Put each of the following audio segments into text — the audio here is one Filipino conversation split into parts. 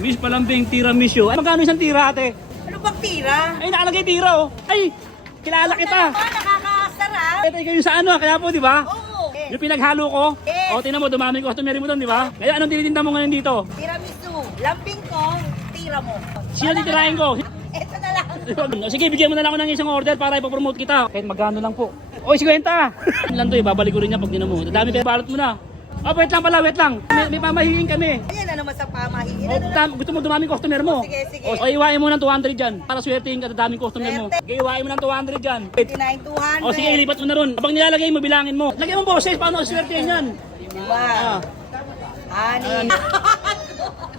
Miss Palambing tiramisyo. Ay, magkano isang tira, ate? Ano bang tira? Ay, nakalagay tira, oh. Ay, kilala kita. Nakakasarap. Ito kayo sa ano, kaya po, di ba? Oo. Yung pinaghalo ko. Yes. O, tingnan mo, dumami ko customer mo doon, di ba? Kaya anong tinitinda mo ngayon dito? Tiramisu. Lambing ko, tira mo. Sino titirahin ko? Ito na lang. Sige, bigyan mo na lang ako ng isang order para ipapromote kita. Kahit magkano lang po. Oy, 50! Lang to eh, babalik ko rin niya pag din mo. Dadami pero balot mo na. Oh, wait lang pala, wait lang. May pamahihin kami. Ayan na naman sa pamahiin. Gusto mo dumaming customer mo? Sige, sige. O, iwain mo ng 200 dyan. Para swertein ka, dadaming customer mo. Sige, iwain mo ng 200 dyan. 59, 200. O sige, ilipat mo na ron. Habang nilalagay mo, bilangin mo. Lagyan mo boses, paano swertein yan? Wow. Ani.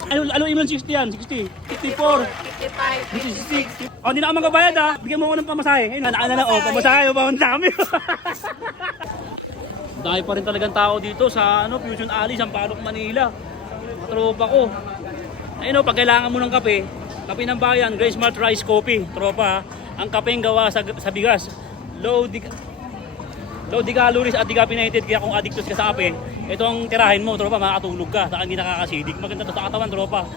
Aluin mo ng 60 yan, 60. 54. 55. 56. O, hindi na ka magbabayad ha. Bigyan mo ako ng pamasahe. Ayun, ano na, o, pamasahe, o, bawang dami. Dahil pa rin talagang tao dito sa Fusion Alley, Sampaloc, Manila. Tropa ko. Ayun o, pag kailangan mo ng kape, kape ng bayan, Grace Mart Rice Coffee. Tropa ha. Ang kapeng gawa sa bigas. Low di-calories at di-caffeinated. Kaya kung addictus ka sa kape, ito ang tirahin mo, tropa, makakatulog ka. Saka hindi nakakasidik. Maganda to sa katawan, tropa.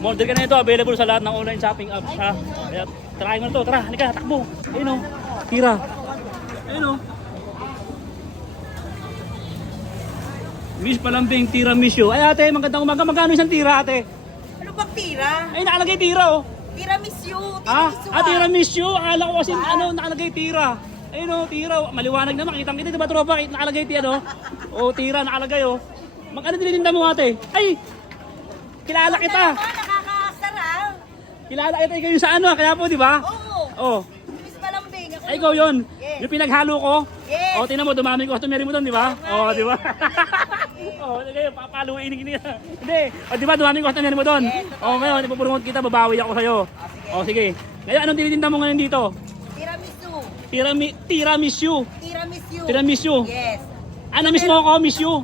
Model ka na ito, available sa lahat ng online shopping apps ha. Kaya tirahin mo na to, tara, halika, takbo. Ayun o, tira. Ayun o. Miss Palambing tiramisyo. Ay ate, magandang umaga. Magkano isang tira, ate? Ano bang tira? Ay, nakalagay tira, oh. Tiramisu. Ha? Tiramisu. Tiramisyo. Akala ko kasi nakalagay tira. Ayun, oh, tira. Maliwanag naman. Kitang-kita, diba, tropa? Nakalagay tira, no? Oh, tira, nakalagay, oh. Magkano tinitinda mo, ate? Ay! Kilala kita. Nakakasarap. Kilala kita kayo sa ano, kaya po, di ba? Oo. Oh. Miss Palambing. Ako Ay, ikaw yun. Yes. Yung pinaghalo ko. Yes. Oh, tingnan mo, dumami ko customer mo doon, di ba? Oh, di ba? Oh, sige, papaluin niya. Hindi. Oh, di ba, dumami ko customer mo doon? Yes, Oh, ngayon, ipopromote kita, babawi ako sa'yo. Oh, sige. Ngayon, anong tinitinda mo ngayon dito? Tiramisu. Tiramisyo. Tiramisu. Tiramisyo. Yes. Ano, miss mo ako, miss you?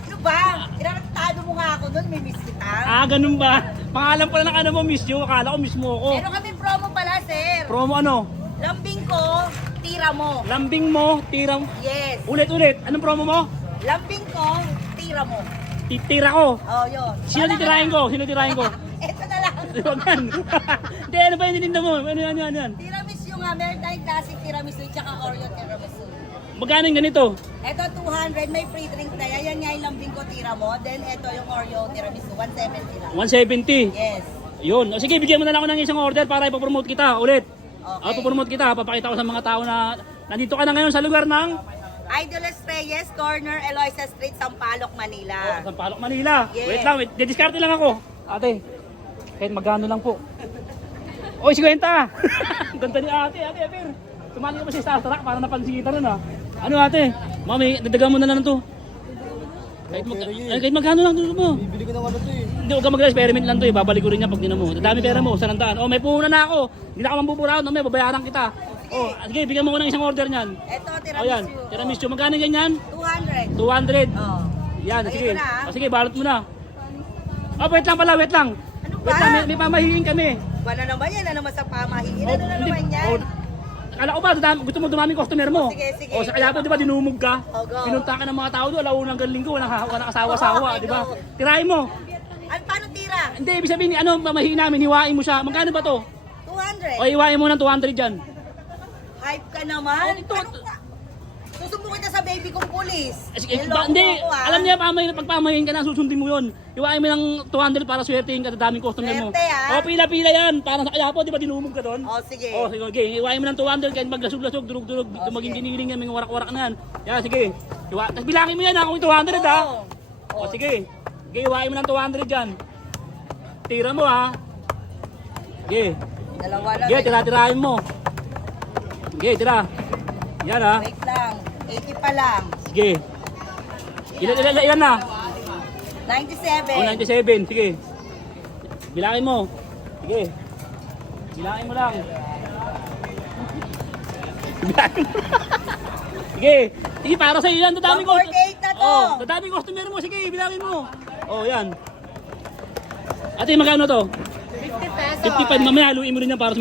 Ano ba? Irakatado mo nga ako doon, may miss kita. Ah, ganun ba? Pangalan pala ng ano mo, miss you. Akala ko miss mo ako. Meron kami promo pala, sir. Promo ano? Lambing ko, tira mo. Lambing mo, tira. Yes. Ulit. Anong promo mo? Lambing ko, tira mo. Titira ko. Oh, yun. Sino titirahin ko? Sino titirahin ko? Ito na lang. Huwag yan. Hindi, ano ba yung tininda mo? Ano yan? Tiramisu nga, meron tayong classic tiramisu tsaka Oreo tiramisu. Magkano yung ganito? Ito 200, may free drink na yan. Yan nga yung lambing ko, tira mo. Then ito yung Oreo tiramisu, 170 lang. 170. Yes. Yun. O sige, bigyan mo na lang ako ng isang order para ipapromote kita ulit. Okay. Ipapromote kita, papakita ko sa mga tao na nandito ka na ngayon sa lugar ng Idoles Reyes, corner Eloisa Street, Sampaloc, Manila. Sampaloc, Manila. Yes. Wait lang, didiskarte lang ako. Ate, kahit magkano lang po. Oy, 50! Ganda ni ate, Ever. Sumali ka ba si Star Trek para napansin kita rin, ha? Ano ate? Mami, dadagan mo na lang to. Kahit magkano lang to mo. Bibili ko ng ano to eh. Hindi, huwag ka mag-experiment lang to eh. Babalik ko rin niya pag din mo. Dadami pera mo, saan ang daan? Oh, may puhunan na ako. Hindi na ako mambuburahan. May babayaran kita. Oh, sige, bigyan mo ko ng isang order niyan. Ito, Oh, yan. tiramisu. Tiramisu. Magkano ganyan? 200. 200. Oh. Yan, Ayun sige. na, ah. Oh, sige, balot mo na. Oh, wait lang pala, wait lang. Ano ba? Wait lang, may pamahihin kami. Wala naman yan, na naman sa pamahiin. Oh, Ano na hindi- naman yan? oh, akala ko ba, gusto mo dumaming customer mo? Sige, sige. O sa kaya po, di ba, dinumog ka? Oh, go. Pinunta ka ng mga tao doon, alauna hanggang linggo, walang asawa-sawa, Oh, di ba? go. Tirahin mo. Ano, paano tira? Hindi, ibig sabihin, ano, pamahiin namin, hiwain mo siya. Magkano ba to? 200. O, hiwain mo ng 200 dyan. Hype ka naman. Oh, ito. Ano ka? Susumbong kita sa baby kong pulis. Sige, Niloko hindi, mo ako, ah. alam niya, pag pamahiin ka na, susundin mo yun. Hiwain mo ng 200 para swertein ka, daming customer mo. Swerte, ah. O, pila-pila yan. Parang sa kaya po, di ba, dinumog ka doon? Oh, sige. Oh, sige, okay. Hiwain mo ng 200 kahit maglasog-lasog, durug-durug, maging sige. giniling yan, may warak-warak na yan. Yan, sige. Tapos bilangin mo yan, ako yung 200 ha. Oo. O, sige. Sige, hiwain mo ng 200 dyan. Tira mo ha. Sige. Dalawa lang. Sige, tira-tirahin mo. Sige, tira. Yan ha. Wait lang. 80 pa lang. Sige. Ilan na? 97. O, 97. Sige. Bilangin mo. Sige. Bilangin mo lang. Bilangin mo. Sige. Sige, para sa iyo yan. Dadami ko. 148 na to. Oh, dadami customer mo. Sige, bilangin mo. Oh, yan. Ate, magkano to? 50 pesos. 55. Mamaya haluin mo rin yan para sa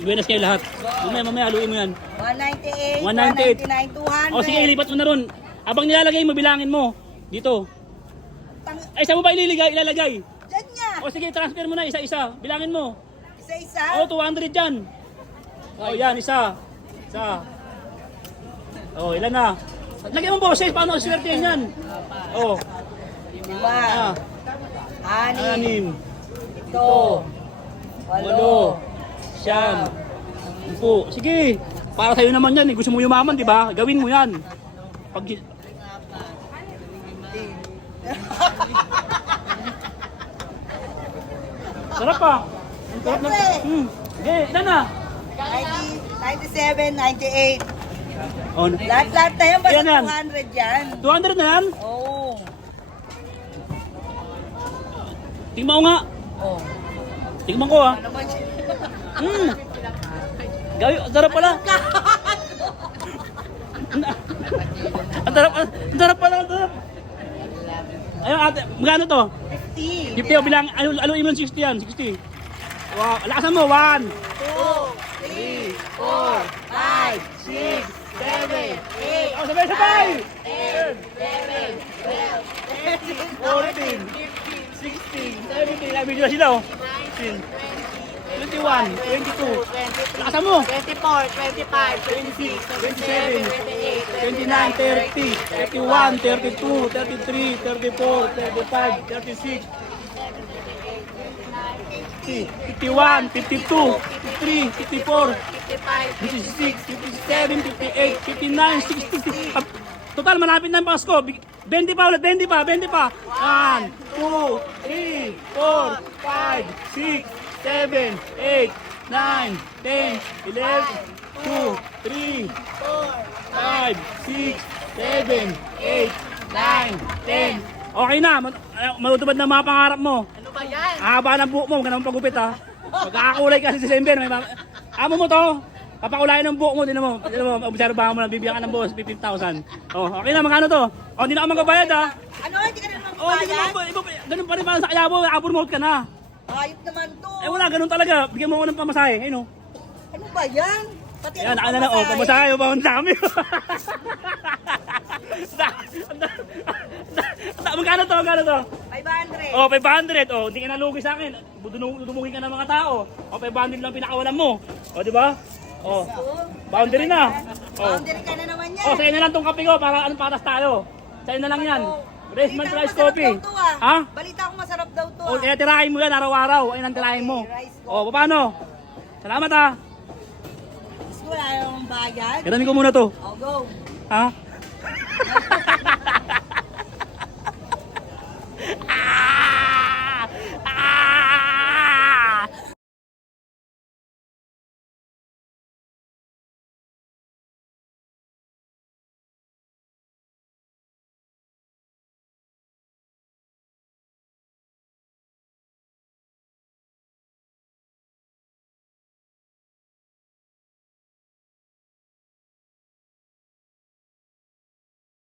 buenas kayo lahat. Mamaya haluin mo yan. 198, 198. 199, 200. O sige, ilipat mo na ron. Abang nilalagay mo, bilangin mo. Dito. Tang- Ay, saan mo ba ilalagay? Diyan nga. O O sige, transfer mo na isa-isa. Bilangin mo. Isa-isa? O, 200 yan. O, yan, isa. Isa. O, ilan na? Lagyan mo boses, paano swerte yan? O, Lima. Anim. 6, Ito. 8, 9, 10. Sige, para sa'yo naman yan. Gusto mo yumaman, di ba? Gawin mo yan. Pag... Sarap pa. Ang sarap na. Okay, ilan na? 90, 97, 98. Oh, Lahat-lahat na yan, basta Yan yan. 200 yan. 200 na yan? Oo. Tingnan mo nga. Oh. Tingnan ko ah. Ano naman siya? Gawin, ang sarap pala. Ang sarap, ang sarap pala, ang sarap. Ayun ate, magkano to? 50. 50 o bilang, ano mo 60 yan, 60. Wow, lakasan mo, 1, 2, 3, 4, 5, 6, 7, 8, oh, sabay-sabay! 10, 11, 12, 16, 17, ay video na sila oh. 19, 21, 22, lakasan mo! 24, 25, 26, 27, 28, 29, 30, 31, 32, 33, 34, 35, 36, 51, 52, 53, 54, 56, 57, 58, 59, 60. Total, malapit na ang Pasko. 20 pa ulit, 20 pa, 20 pa. 1, 2, 3, 4, 5, 6, 7, 8, 9, 10, 11, 2, 3, 4, 5, 6, 7, 8, 9, 10. Okay na, matutupad na mga pangarap mo. Ano ba yan? Haba ng buhok mo, huwag ka naman pagupit ha. Magkakakulay ka sa December. Amo mo to, papakulayan ng buhok mo, di mo, obserbahan mo lang, bibigyan ka ng boss, 15,000. Oh, okay na, magkano to? Oh, hindi na ka magbabayad ha. Ano? Hindi ka na naman Oh, hindi kumayad? mo, ganun pa rin para sa kaya mo, abur-mouth ka na. Ayop naman to. Eh wala, ganun talaga. Bigyan mo ako ng pamasahe, ayun oh. Ano ba yan? Pati Ayan, ano ano na, oh, pamasahe, oh, bawang dami. Magkano to, magkano to? 500. Oh, 500. Oh, hindi ka nalugi sa akin. Dudumugin ka ng mga tao. Oh, 500 lang pinakawalan mo. Oh, di ba? Oh, boundary na. Oh. Boundary ka na naman yan. Oh, sa'yo na lang tong kape ko para anong patas tayo. Sa'yo na lang yan. Raceman Balita ko Rice masarap Coffee. daw to, ah. Ha? Balita ko masarap daw to. Oh, kaya tirahin mo yan araw-araw. Ayun ang tirahin mo. Rice Oh, paano? Salamat ha. Gusto wala namang bayad. Kiramin ko muna to. Oh, go. Ha?